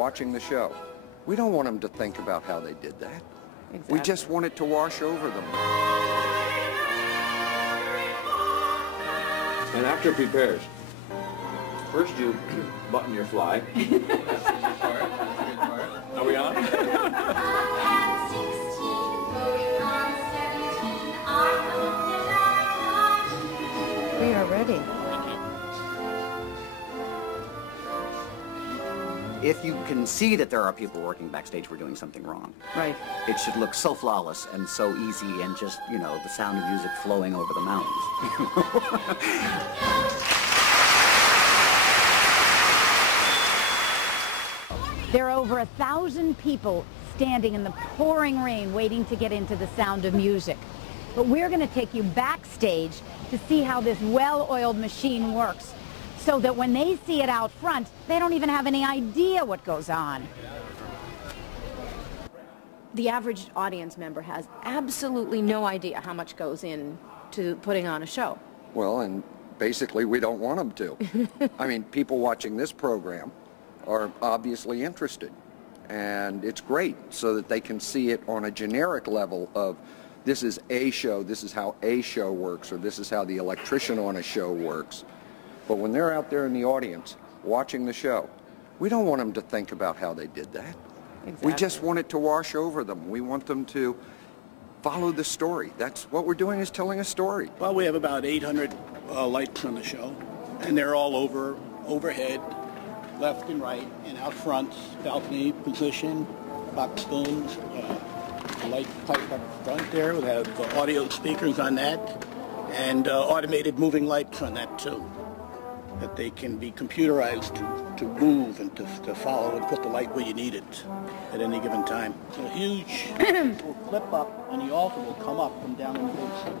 watching the show. We don't want them to think about how they did that. Exactly. We just want it to wash over them. And after it prepares, first you button your fly. Are we on? We are ready. If you can see that there are people working backstage, we're doing something wrong. Right. It should look so flawless and so easy and just, you know, the sound of music flowing over the mountains. There are over 1,000 people standing in the pouring rain waiting to get into the Sound of Music. But we're going to take you backstage to see how this well-oiled machine works, so that when they see it out front, they don't even have any idea what goes on. The average audience member has absolutely no idea how much goes into putting on a show. Well, and basically we don't want them to. I mean, people watching this program are obviously interested, and it's great so that they can see it on a generic level of this is a show, this is how a show works, or this is how the electrician on a show works. But when they're out there in the audience watching the show, we don't want them to think about how they did that. Exactly. We just want it to wash over them. We want them to follow the story. That's what we're doing, is telling a story. Well, we have about 800 lights on the show, and they're all overhead, left and right, and out front, balcony position, box spoons, light pipe up front there. We have audio speakers on that, and automated moving lights on that too, that they can be computerized to move and to follow and put the light where you need it at any given time. So a huge will flip up, and the altar will come up from down in the base.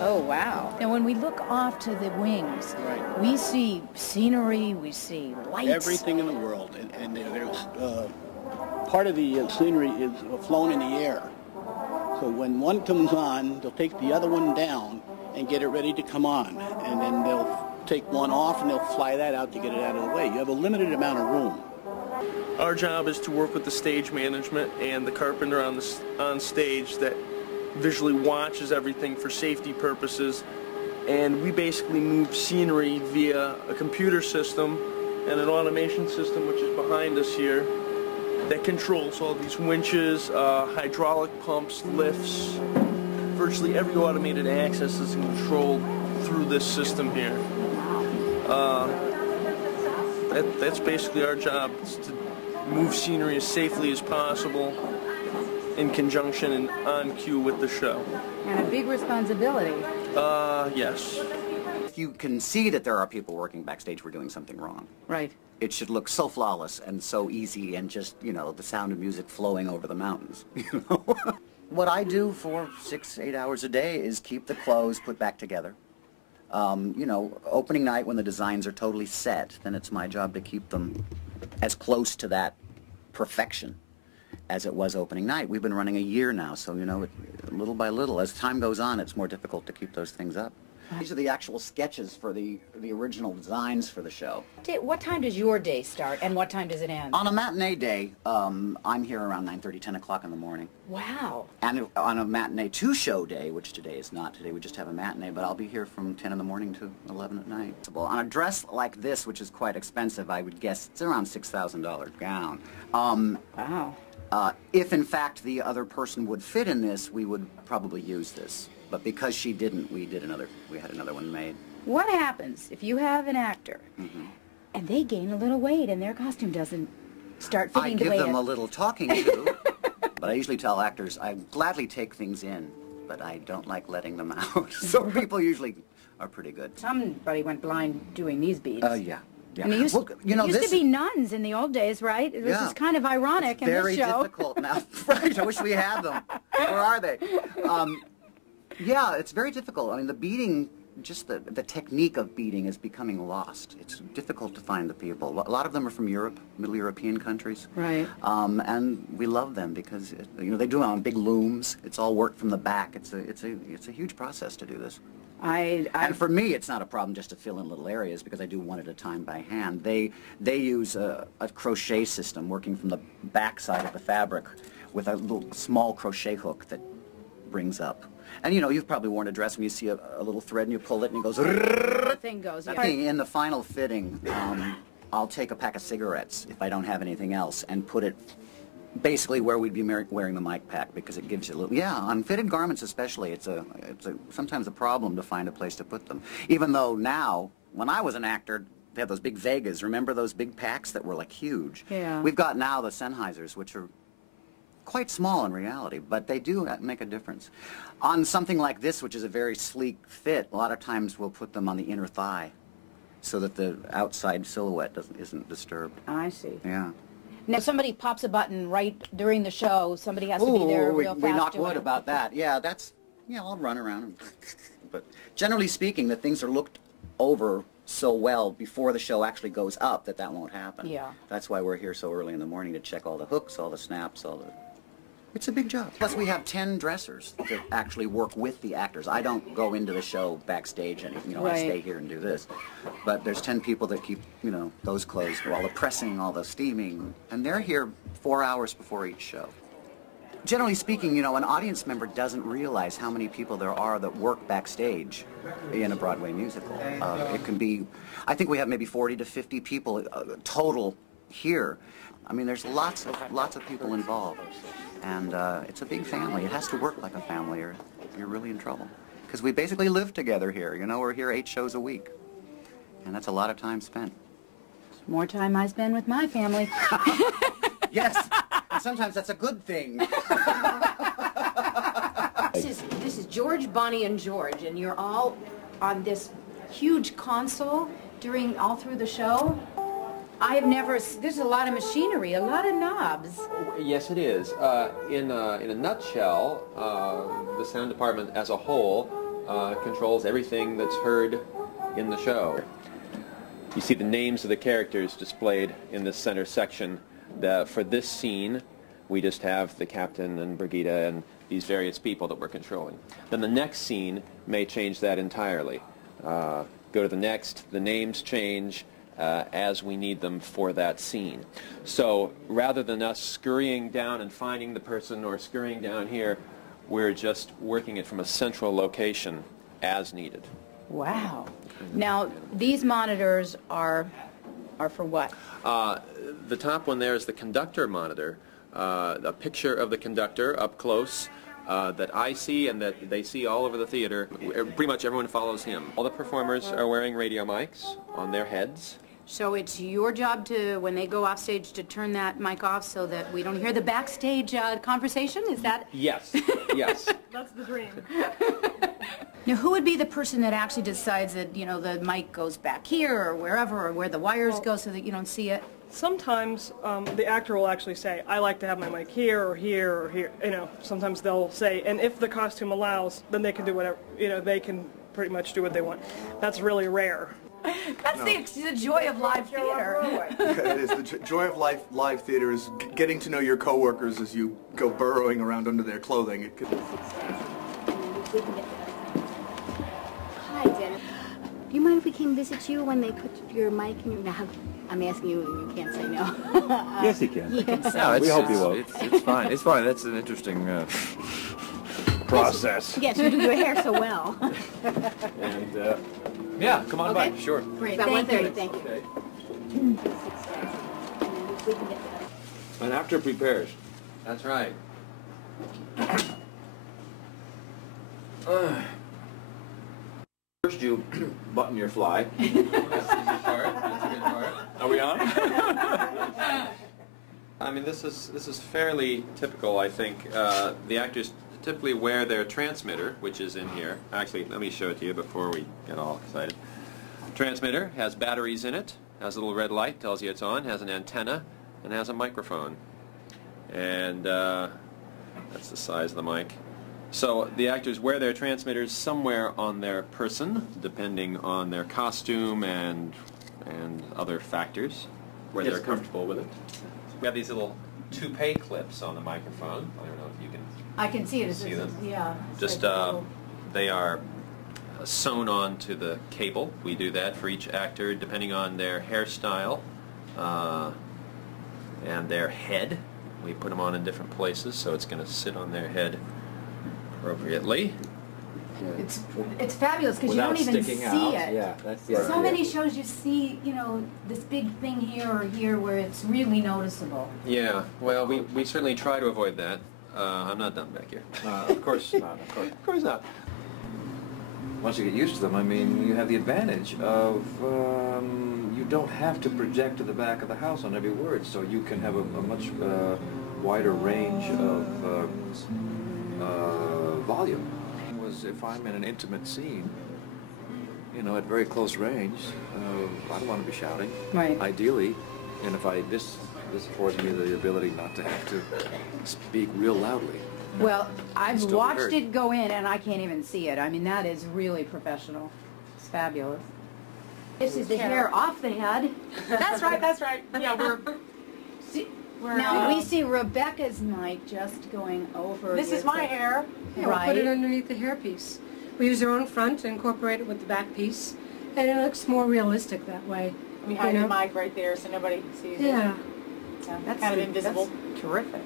Oh, wow. And when we look off to the wings, Right. we see scenery, we see lights. Everything in the world, and there's part of the scenery is flown in the air. So when one comes on, they'll take the other one down and get it ready to come on, and then they'll take one off and they'll fly that out to get it out of the way. You have a limited amount of room. Our job is to work with the stage management and the carpenter on stage that visually watches everything for safety purposes, and we basically move scenery via a computer system and an automation system which is behind us here that controls all these winches, hydraulic pumps, lifts. Virtually every automated access is controlled through this system here. That's basically our job, is to move scenery as safely as possible in conjunction and on cue with the show. And a big responsibility. Yes. If you can see that there are people working backstage, we're doing something wrong. Right. It should look so flawless and so easy and just, you know, the sound of music flowing over the mountains, you know? What I do for 6-8 hours a day is keep the clothes put back together. You know, opening night when the designs are totally set, then it's my job to keep them as close to that perfection as it was opening night. We've been running a year now, so, you know, little by little, as time goes on, it's more difficult to keep those things up. These are the actual sketches for the original designs for the show. What time does your day start, and what time does it end? On a matinee day, I'm here around 9:30, 10 o'clock in the morning. Wow. And on a matinee two-show day, which today is not, today we just have a matinee, but I'll be here from 10 in the morning to 11 at night. Well, on a dress like this, which is quite expensive, I would guess it's around $6,000 gown. Wow. If in fact the other person would fit in this, we would probably use this. But because she didn't, we had another one made. What happens if you have an actor and they gain a little weight and their costume doesn't start fitting the way I give them a little talking to, but I usually tell actors I gladly take things in, but I don't like letting them out. So people usually are pretty good. Somebody went blind doing these beads. Yeah. Yeah. And it used, well, you know, used to be nuns in the old days, right? It was just kind of ironic in this show. Very difficult now. Right, I wish we had them. Where are they? Yeah, it's very difficult. I mean, the beading, just the technique of beading is becoming lost. It's difficult to find the people. A lot of them are from Europe, Middle European countries. Right. And we love them because, you know, they do it on big looms. It's all work from the back. It's a huge process to do this. And for me, it's not a problem just to fill in little areas because I do one at a time by hand. They use a crochet system working from the back side of the fabric with a little small crochet hook that brings up. And you know, you've probably worn a dress and you see a little thread and you pull it and it goes. The thing goes. That thing, in the final fitting, I'll take a pack of cigarettes if I don't have anything else and put it basically where we'd be wearing the mic pack because it gives you a little, yeah, on fitted garments especially, it's sometimes a problem to find a place to put them. Even though now, when I was an actor, they had those big Vegas, remember those big packs that were like huge? Yeah. We've got now the Sennheisers, which are quite small in reality, but they do make a difference. On something like this, which is a very sleek fit, a lot of times we'll put them on the inner thigh so that the outside silhouette isn't disturbed. I see. Yeah. Now, if somebody pops a button right during the show, somebody has to be there real fast. We knock doing wood it. about that. Yeah, I'll run around. But generally speaking, that things are looked over so well before the show actually goes up that won't happen. Yeah. That's why we're here so early in the morning to check all the hooks, all the snaps, It's a big job. Plus, we have 10 dressers that actually work with the actors. I don't go into the show backstage, and I stay here and do this. But there's 10 people that keep, those clothes, all the pressing, all the steaming, and they're here 4 hours before each show. Generally speaking, an audience member doesn't realize how many people there are that work backstage in a Broadway musical. It can be, I think we have maybe 40 to 50 people total here. I mean, there's lots of people involved. And it's a big family. It has to work like a family or you're really in trouble. Because we basically live together here. We're here 8 shows a week. And that's a lot of time spent. More time I spend with my family. Yes. And sometimes that's a good thing. This is George, Bonnie, and George, and you're all on this huge console all through the show. I have never, there's a lot of machinery, a lot of knobs. Yes, it is. In a nutshell, the sound department as a whole controls everything that's heard in the show. You see the names of the characters displayed in this center section. For this scene, we just have the captain and Brigida and these various people that we're controlling. Then the next scene may change that entirely. Go to the next, the names change, as we need them for that scene. So rather than us scurrying down and finding the person or scurrying down here, we're just working it from a central location as needed. Wow. Now, these monitors are for what? The top one there is the conductor monitor, a picture of the conductor up close that I see and that they see all over the theater. Pretty much everyone follows him. All the performers are wearing radio mics on their heads. So it's your job to, when they go off stage, to turn that mic off so that we don't hear the backstage conversation? Is that? Yes, yes. That's the dream. Now, who would be the person that actually decides that, the mic goes back here or wherever, or where the wires go so that you don't see it? Sometimes the actor will actually say, I like to have my mic here or here or here. Sometimes they'll say, and if the costume allows, then they can do whatever, they can pretty much do what they want. That's really rare. That's the joy of live theater. It is. The joy of live theater is getting to know your coworkers as you go burrowing around under their clothing. Hi, Dennis. Do you mind if we came visit you when they put your mic in your mouth? I'm asking you, and you can't say no. Yes, he can. You can say No, we hope you will. It's fine. It's fine. That's an interesting process. Yes, you do your hair so well. And, yeah, come on by. Sure. Great. About Thank you. 1:30. Thank you. Okay. An actor prepares. That's right. First you button your fly. That's the good part. That's a good part. Are we on? I mean, this is fairly typical, I think. The actors typically wear their transmitter, which is in here. Actually, let me show it to you before we get all excited. Transmitter has batteries in it, has a little red light, tells you it's on, has an antenna, and has a microphone. And that's the size of the mic. So the actors wear their transmitters somewhere on their person, depending on their costume and other factors, where they're comfortable with it. We have these little toupee clips on the microphone. I don't know if you can I can see it. see them. Yeah. Just they are sewn onto the cable. We do that for each actor depending on their hairstyle and their head. We put them on in different places, so it's going to sit on their head appropriately. It's fabulous because you don't even see it. Yeah, that's the So many shows you see, you know, this big thing here or here where it's really noticeable. Yeah, well, we certainly try to avoid that. I'm not done back here. Of course not. Of course not. Once you get used to them, I mean, you have the advantage of you don't have to project to the back of the house on every word, so you can have a much wider range of volume. If I'm in an intimate scene, you know, at very close range, I don't want to be shouting. Right. Ideally, and if this affords me the ability not to have to speak real loudly. Well, I've Still watched heard. it go in and I can't even see it. I mean, that is really professional. It's fabulous. This is the hair off the head. That's right, that's right. Yeah, we're Now we see Rebecca's mic just going over. this is my hair. Yeah, we'll put it underneath the hairpiece. We use our own front and incorporate it with the back piece, and it looks more realistic that way. We hide the mic right there so nobody sees it. Yeah. So that's kind of invisible. That's terrific.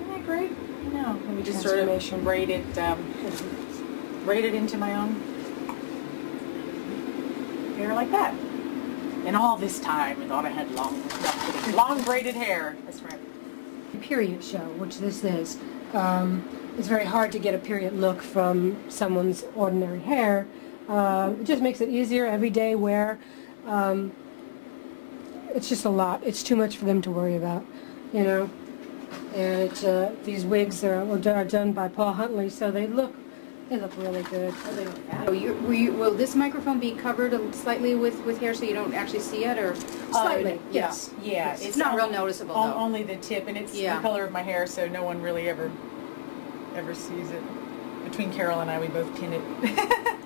Isn't that great? I know. And we just sort of braid it into my own hair like that. And all this time, I thought I had long braided hair. That's right. Period show, which this is. It's very hard to get a period look from someone's ordinary hair. It just makes it easier, everyday wear. It's just a lot. It's too much for them to worry about, you know. And these wigs are done by Paul Huntley, so they look really good. Will this microphone be covered slightly with hair so you don't actually see it, or slightly? Yes. Yeah. It's not real noticeable though. Only the tip, and it's the color of my hair, so no one really ever sees it. Between Carol and I, we both pin it.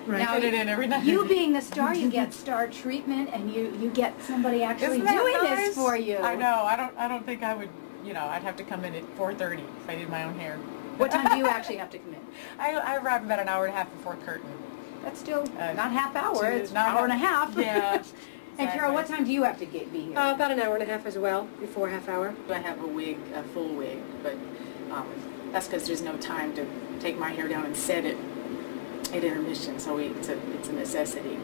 Right. Now, put it in every night. You being the star, you get star treatment, and you get somebody actually doing this for you. I know. I don't think I would. You know, I'd have to come in at 4:30 if I did my own hair. What time do you actually have to come in? I arrive about an hour and a half before curtain. That's still not half hour. It's an hour and a half. Yeah. And Carol, what time do you have to be here? About an hour and a half as well, before half hour. I have a wig, a full wig, but that's because there's no time to take my hair down and set it at intermission, so it's a necessity.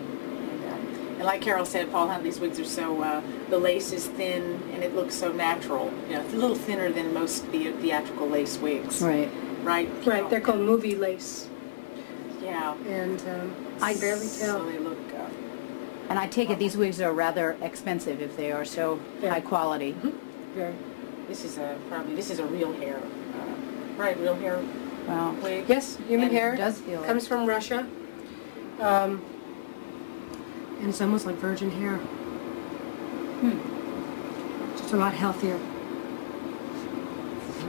And like Carol said, Paul Huntley's wigs are so, the lace is thin and it looks so natural. You know, it's a little thinner than most theatrical lace wigs. Right. Right? Right, they're called movie lace. Yeah. And I barely tell. So they look... And I take it these wigs are rather expensive if they are so high quality. Mm-hmm. Very. This is a real hair. Right, real hair. Wow. Wig. Yes, human hair. It does feel comes from Russia. And it's almost like virgin hair. Just a lot healthier.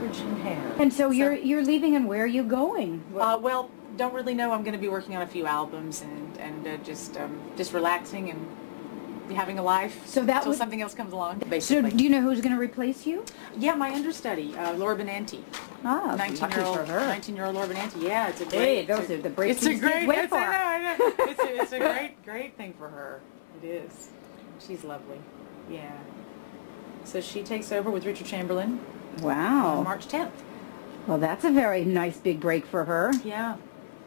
Virgin hair. And so you're leaving, and where are you going? Well, don't really know. I'm going to be working on a few albums and just relaxing and having a life. So that until something else comes along. So Basically. do you know who's going to replace you? Yeah, my understudy, Laura Benanti. Ah, lucky for her. 19-year-old Laura Benanti. Yeah, it's a Hey, great. those are the breaks It's a great. wait for. I know. It's a great thing for her. It is. She's lovely. Yeah. So she takes over with Richard Chamberlain. Wow. On March 10th. Well, that's a very nice big break for her. Yeah.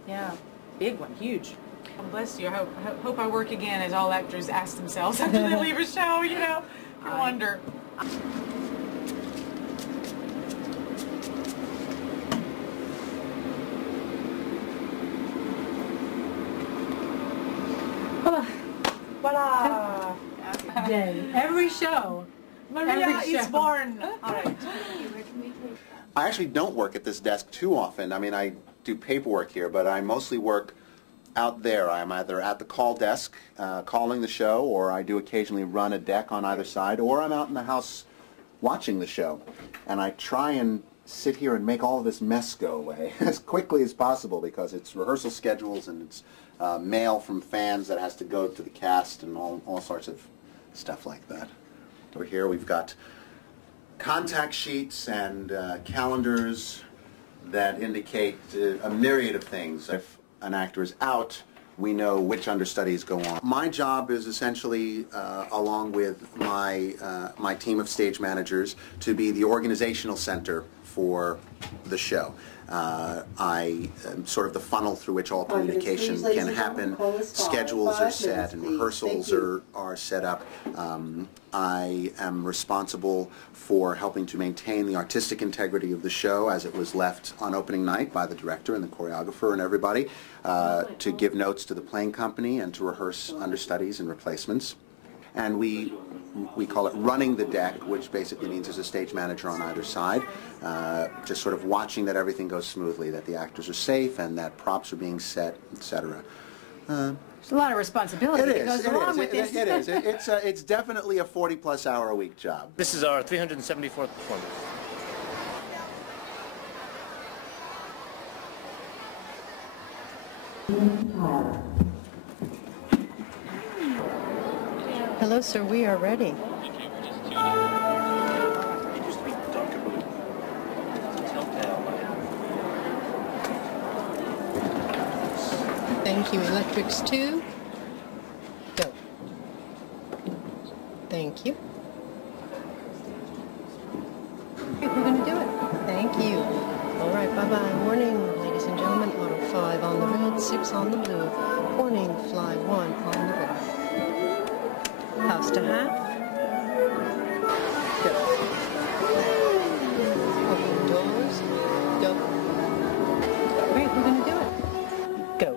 Yeah. Big one. Huge. Bless you. I hope I work again, as all actors ask themselves after they leave a show, you know. You wonder. Voila. Day. Every show. Maria is born. All right. I actually don't work at this desk too often. I mean, I do paperwork here, but I mostly work out there. I'm either at the call desk calling the show, or I do occasionally run a deck on either side, or I'm out in the house watching the show. And I try and sit here and make all of this mess go away as quickly as possible, because it's rehearsal schedules and it's mail from fans that has to go to the cast and all sorts of stuff like that. Over here we've got contact sheets and calendars that indicate a myriad of things. If an actor is out, We know which understudies go on. My job is essentially, along with my, my team of stage managers, to be the organizational center for the show. I am sort of the funnel through which all communication can happen. Schedules are set and rehearsals are set up. I am responsible for helping to maintain the artistic integrity of the show as it was left on opening night by the director and the choreographer and everybody, to give notes to the playing company and to rehearse understudies and replacements. And we call it running the deck, which basically means there's a stage manager on either side, just sort of watching that everything goes smoothly, that the actors are safe and that props are being set, etc. There's a lot of responsibility that goes along with this. It is. It's definitely a 40-plus hour a week job. This is our 374th performance. Hello, sir. We are ready. Thank you. Electrics 2. Go. Thank you. We're going to do it. Thank you. All right. Bye-bye. Warning, ladies and gentlemen. Auto 5 on the red, 6 on the blue. Warning, fly 1 on the red. House to half. Go. Open doors. Go. Great, we're going to do it. Go.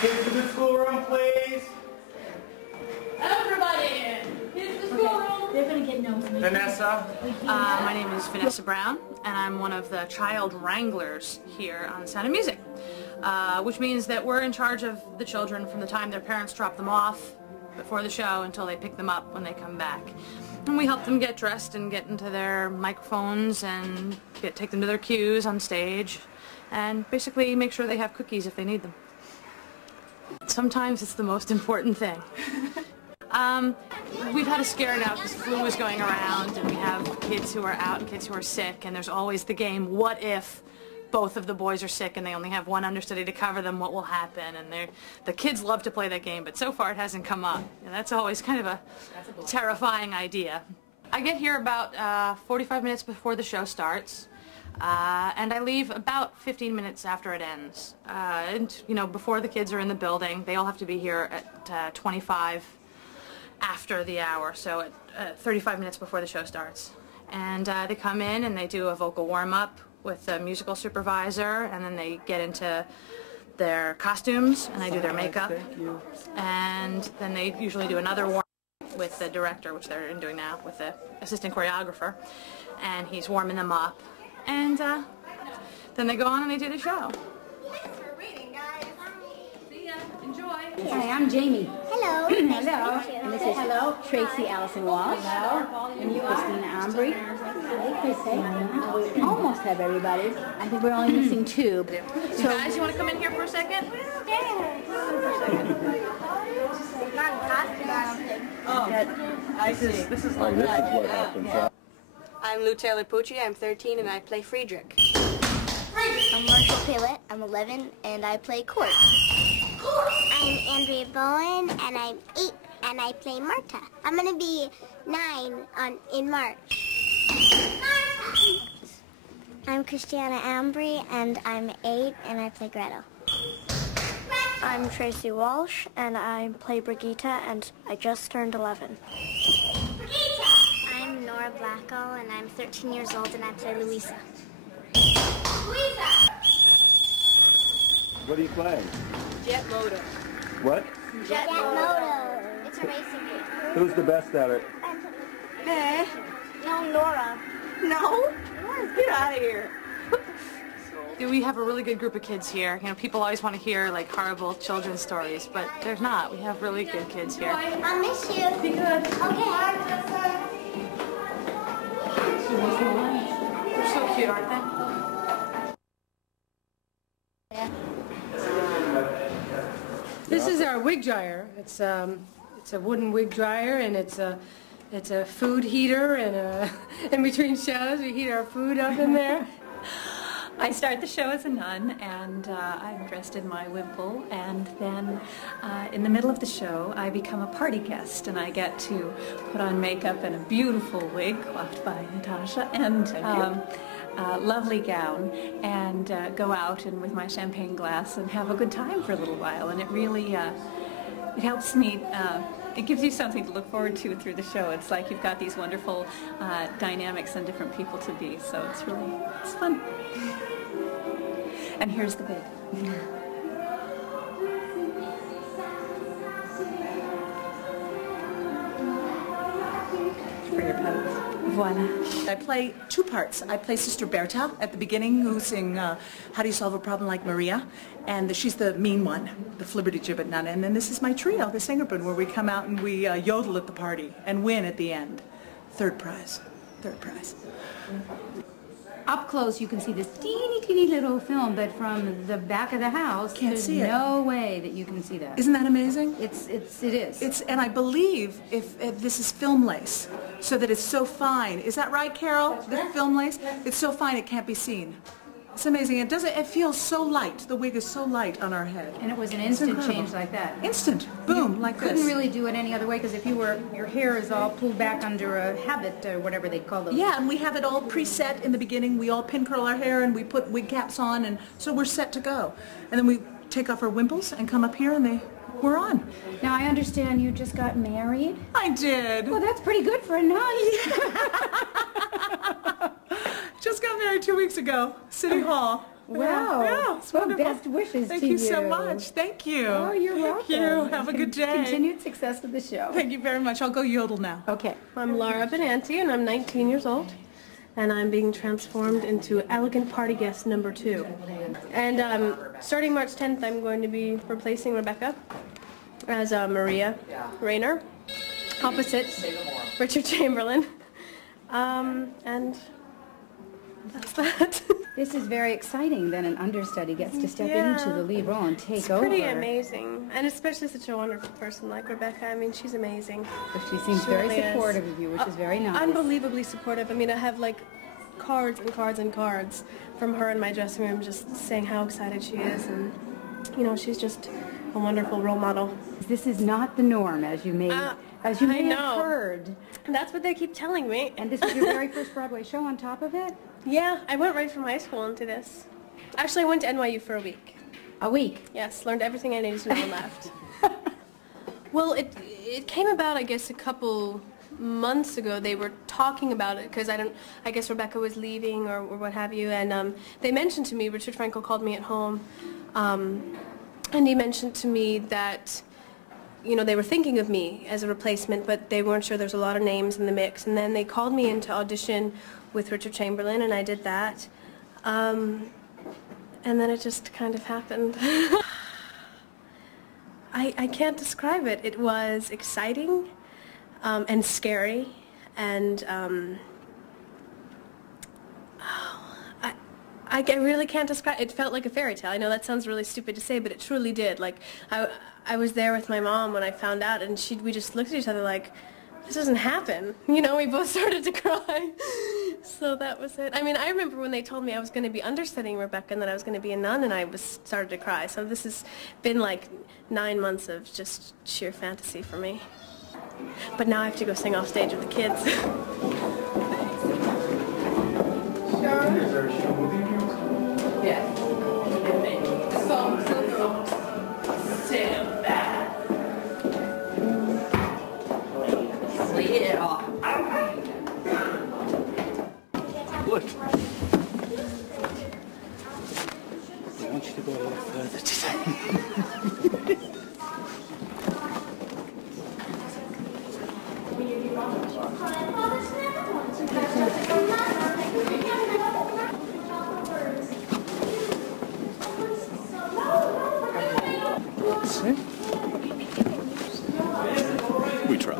Kids to the schoolroom, please. Everybody in. Kids to the schoolroom. They're going to get notes. Vanessa. My name is Vanessa Brown, and I'm one of the child wranglers here on Sound of Music, which means that we're in charge of the children from the time their parents drop them off before the show until they pick them up when they come back. And we help them get dressed and get into their microphones and take them to their cues on stage, and basically make sure they have cookies if they need them. Sometimes it's the most important thing. We've had a scare now because flu is going around, and we have kids who are out and kids who are sick, and there's always the game, what if both of the boys are sick and they only have one understudy to cover them, what will happen? And the kids love to play that game, but so far it hasn't come up. And that's always kind of a terrifying idea. I get here about 45 minutes before the show starts. And I leave about 15 minutes after it ends. And, you know, before the kids are in the building, they all have to be here at 25 after the hour, so at 35 minutes before the show starts. And they come in and they do a vocal warm-up with the musical supervisor, and then they get into their costumes and they do their makeup. And then they usually do another warm-up with the director, which they're doing now, with the assistant choreographer. And he's warming them up. And then they go on and they do the show. Thanks for reading, guys. See ya. Enjoy. Hi, I'm Jamie. Hello. Hello. And this is Tracy Allison Walsh. Hello. And you, Christina Ambry. Hi, Chris. We almost have everybody. I think we're only missing two. So, guys, you want to come in here for a second? This is what happens. I'm Lou Taylor Pucci. I'm 13 and I play Friedrich. I'm Marshall Pillett. I'm 11 and I play Court. I'm Andrea Bowen and I'm 8 and I play Marta. I'm going to be 9 in March. I'm Christiana Ambry and I'm 8 and I play Gretel. I'm Tracy Walsh and I play Brigitte and I just turned 11. I'm Nora Blackwell and I'm 13 years old and I play Louisa. What are you playing? Jet Moto. What? Jet Moto. It's a racing game. Who's the best at it? Me? No, Nora. No? Get out of here. We have a really good group of kids here. You know, people always want to hear like horrible children's stories, but there's not. We have really good kids here. I'll miss you. Be good. Okay. They're so cute, aren't they? This is our wig dryer. It's a wooden wig dryer, and it's a food heater, and in between shows we heat our food up in there. I start the show as a nun, and I'm dressed in my wimple, and then in the middle of the show I become a party guest, and I get to put on makeup and a beautiful wig coiffed by Natasha, and a lovely gown, and go out and with my champagne glass and have a good time for a little while, and it really it helps me. It gives you something to look forward to through the show. It's like you've got these wonderful dynamics and different people to be, so it's fun. And here's the big. For your pose. Voila. I play two parts. I play Sister Berta at the beginning, who sing How Do You Solve a Problem Like Maria? And she's the mean one, the flibberty-gibbet nun. And then this is my trio, the Singerbund, where we come out and we yodel at the party and win at the end. Third prize. Third prize. Up close, you can see this teeny little film, but from the back of the house, there's no way that you can see that. Isn't that amazing? It is. And I believe if this is film lace, so that it's so fine. Is that right, Carol? The film lace? It's so fine it can't be seen. It's amazing. It feels so light. The wig is so light on our head. And it was an instant change like that. Instant. Boom, like this. Couldn't really do it any other way, because if your hair is all pulled back under a habit or whatever they call those. Yeah, and we have it all preset in the beginning. We all pin curl our hair and we put wig caps on, and so we're set to go. And then we take off our wimples and come up here and we're on. Now I understand you just got married. I did. Well, that's pretty good for a nun. Just got married 2 weeks ago, City Hall. Wow. Yeah, it's well, wonderful. best wishes Thank to you. Thank you so much. Thank you. Oh, you're welcome. Thank you. Have a good day. Continued success of the show. Thank you very much. I'll go yodel now. Okay. I'm Laura Benanti, and I'm 19 years old, and I'm being transformed into Elegant Party Guest number 2. And starting March 10th, I'm going to be replacing Rebecca as Maria Rayner, opposite Richard Chamberlain. And that's that. This is very exciting that an understudy gets to step into the lead role and take over. It's pretty amazing, and especially such a wonderful person like Rebecca. I mean, she's amazing. But she seems very supportive of you, which is very nice. Unbelievably supportive. I mean, I have like cards and cards and cards from her in my dressing room just saying how excited she is, and you know, she's just a wonderful role model. This is not the norm, as you may have heard. That's what they keep telling me. And this is your very first Broadway show on top of it? Yeah, I went right from high school into this. Actually, I went to NYU for a week. A week? Yes, learned everything I needed to know and left. Well, it came about, I guess, a couple months ago. They were talking about it because I guess Rebecca was leaving or what have you, and they mentioned to me, Richard Frankel called me at home, and he mentioned to me that, you know, they were thinking of me as a replacement, but they weren't sure. There's a lot of names in the mix. And then they called me in to audition with Richard Chamberlain, and I did that. And then it just kind of happened. I can't describe it. It was exciting and scary, and I really can't describe. It felt like a fairy tale. I know that sounds really stupid to say, but it truly did. Like I was there with my mom when I found out, and we just looked at each other like, this doesn't happen. You know, we both started to cry. So that was it. I mean, I remember when they told me I was going to be understudying Rebecca and that I was going to be a nun, and I started to cry. So this has been like 9 months of just sheer fantasy for me. But now I have to go sing off stage with the kids. Yes. Stand back. Yeah. Look. I want you to go a little further today. We try.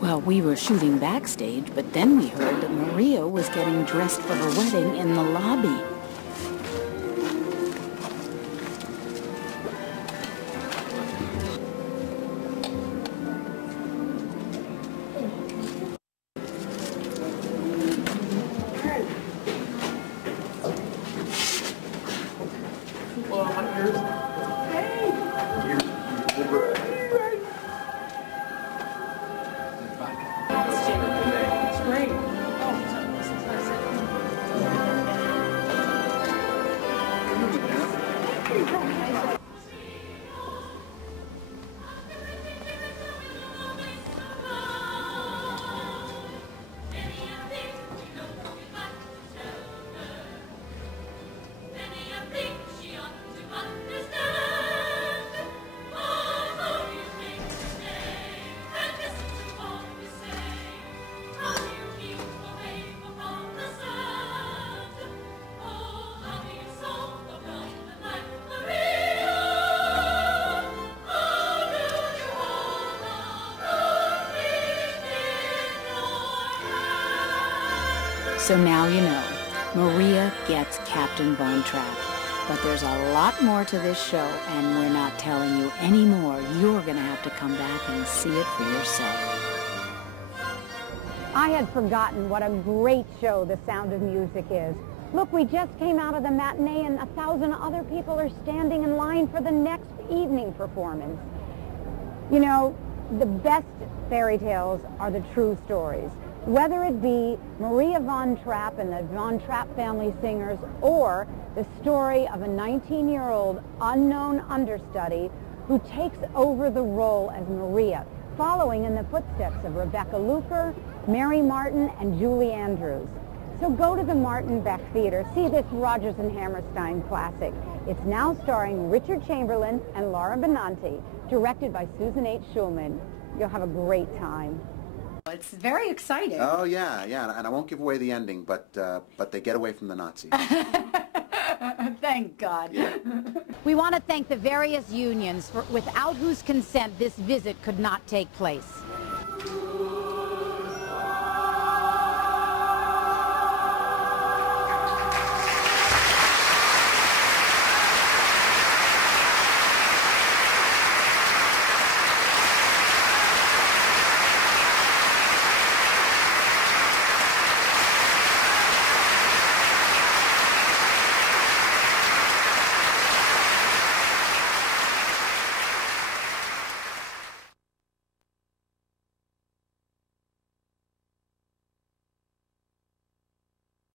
Well, we were shooting backstage, but then we heard that Maria was getting dressed for her wedding in the lobby. So now you know, Maria gets Captain Von Trapp. But there's a lot more to this show, and we're not telling you any more. You're going to have to come back and see it for yourself. I had forgotten what a great show The Sound of Music is. Look, we just came out of the matinee, and 1,000 other people are standing in line for the next evening performance. You know, the best fairy tales are the true stories. Whether it be Maria Von Trapp and the Von Trapp family singers, or the story of a 19-year-old unknown understudy who takes over the role as Maria, following in the footsteps of Rebecca Luker, Mary Martin, and Julie Andrews. So go to the Martin Beck Theater, see this Rodgers and Hammerstein classic. It's now starring Richard Chamberlain and Laura Benanti, directed by Susan H. Schulman. You'll have a great time. It's very exciting. Oh, yeah, yeah, and I won't give away the ending, but they get away from the Nazis. Thank God. Yeah. We want to thank the various unions, without whose consent this visit could not take place.